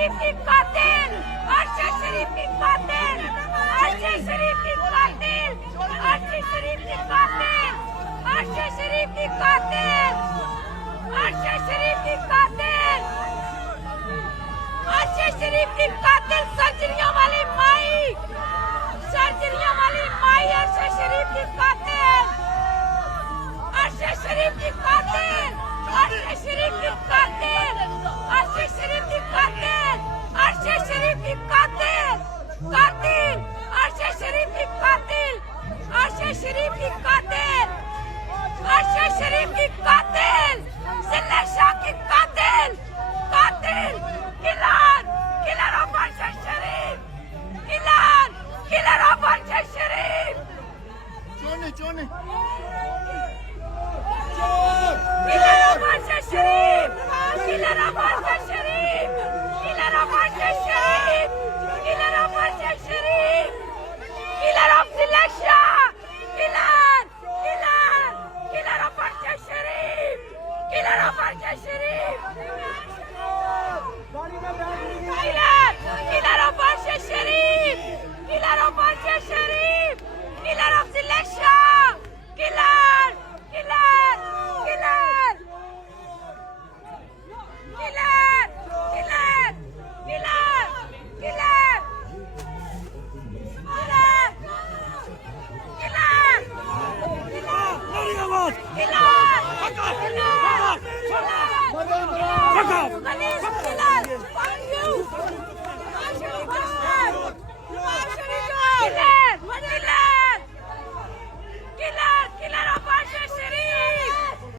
शरीफ की कातिल, अरशद शरीफ की कातिल, अरशद शरीफ की कातिल, अरशद शरीफ की कातिल, अरशद शरीफ की कातिल, अरशद शरीफ की कातिल, अरशद शरीफ की कातिल, सर्जरियों वाली माई, सर्जरियों वाली माई, अरशद शरीफ की कातिल, अरशद शरीफ की कातिल, अरशद शरीफ की कातिल, अरशद शरीफ की कातिल।